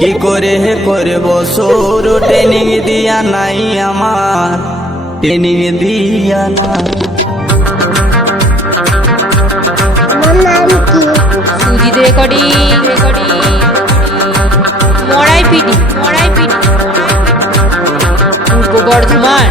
কি করে করব সৌর ট্রেনিং দিয়া নাই আমার ট্রেনিং দিয়া নাই। সুজিত রেকর্ডিং মরাইপিটি পূর্ব বর্ধমান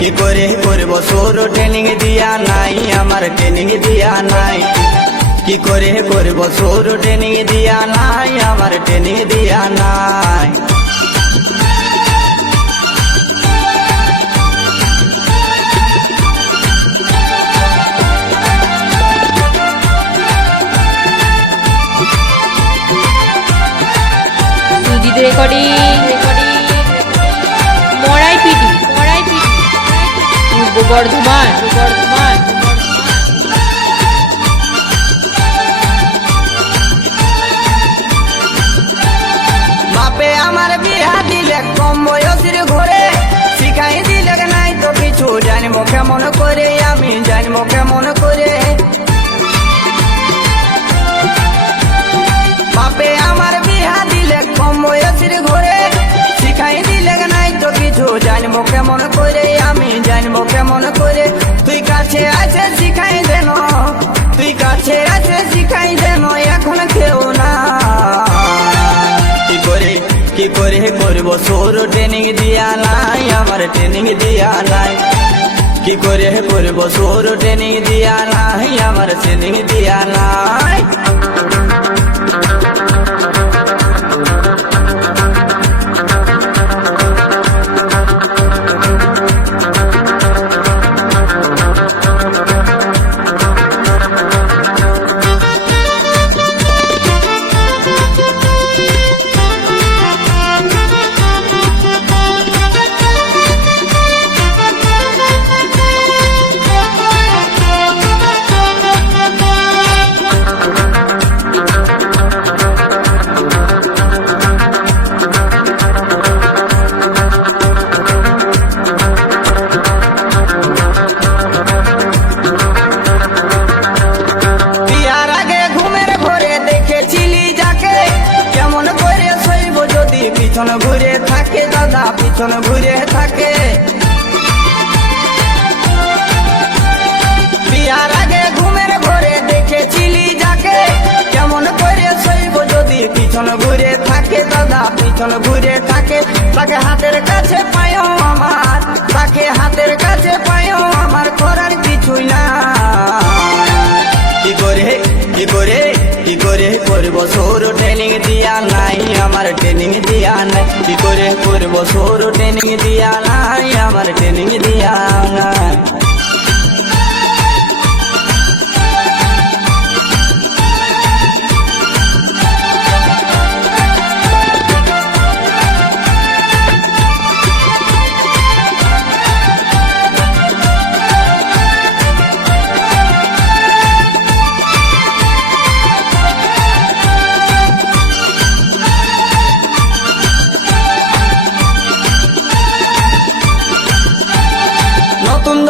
কি করে করব সৌর ট্রেনিং দিয়া নাই আমার ট্রেনিং দিয়া নাই। কি করে করব সৌর ট্রেনিং দিয়া নাই আমার ট্রেনিং দিয়া নাই। সুজিত রেকর্ডিং মরাইপিটি পূর্ব বর্ধমান বাপে আমার বিয়া দিলে কম বয়সের ঘরে শিখাই দিলে নাই তো কিছু জানবো কেমন করে আমি জানবো কেমন করে। বাপে আমার বিয়া দিলে কম বয়সের ঘরে শিখাই দিলে নাই তো কিছু জানবো কেমন করে আমি জানবো কেমন করে। তুই কাছে আছে শিখাই দেন তুই কাছে আছে শিখাই দেন এখন কেউ না। কি করে করব সৌর ট্রেনিং দিয়া নাই আমার ট্রেনিং দিয়া নাই। কি করে করব সৌর ট্রেনিং দিয়া নাই আমার ট্রেনিং দিয়া নাই। পিছন ঘুরে থাকে দাদা পিছন ঘুরে থাকে। বিয়ার আগে ঘুমের ঘরে দেখেছিলি যাকে কেমন করে শৈব যদি পিছন ঘুরে থাকে দাদা পিছন ঘুরে থাকে। তাকে হাতের কাছে পায়ও আমার তাকে হাতের কাছে পায়ও আমার করার কিছুই না। কি করে করব সৌর ট্রেনিং দিয়া নাই আমার ট্রেনিং দিয়া নাই। কি করে করব সৌর ট্রেনিং দিয়া নাই আমার ট্রেনিং দিয়া নাই।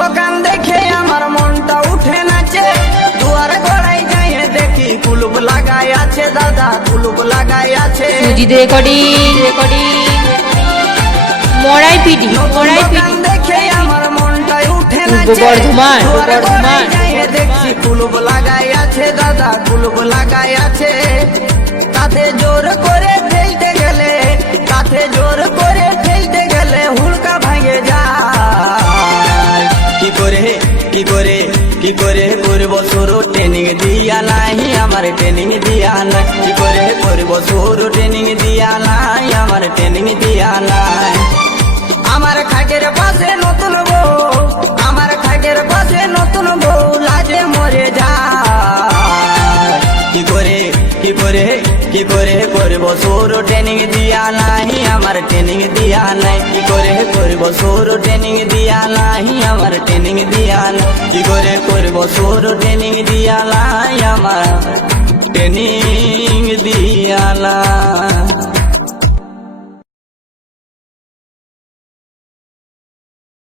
দোকান দেখে আমার মনটা উঠে নাচে দুয়ারে গড়াই যাই দেখি কুলুপ লাগাই আছে দাদা কুলুপ লাগাই আছে। সুজিত রেকর্ডিং মরাইপিটি দেখে আমার মনটা উঠে পূর্ব বর্ধমান দেখছি কুলুপ লাগাই আছে দাদা কুলুপ লাগাই আছে। তাতে জোর করে ঠেলতে গেলে তাতে জোর করে ঠেলতে গেলে হুড়কা ভাঙে যায়। কি করে করব সৌর ট্রেনিং দিয়া নাই আমার ট্রেনিং দিয়া নাই। কি করে করব সৌর ট্রেনিং দিয়া নাই আমার ট্রেনিং দিয়া নাই। আমার খাটে খাটের পাশে নতুন বউ, আমার খাটের পাশে নতুন বউ লাজে মরে যায়। কি করে কি করে কি করে করবো সুর ট্রেনিং দিয়া নাই, আমার ট্রেনিং দিয়া নাই। কি করে করবো সুর ট্রেনিং দিয়া নাই, আমার ট্রেনিং দিয়া নাই। কি করে করবো সুর ট্রেনিং দিয়া নাই, আমার ট্রেনিং দিয়া নাই।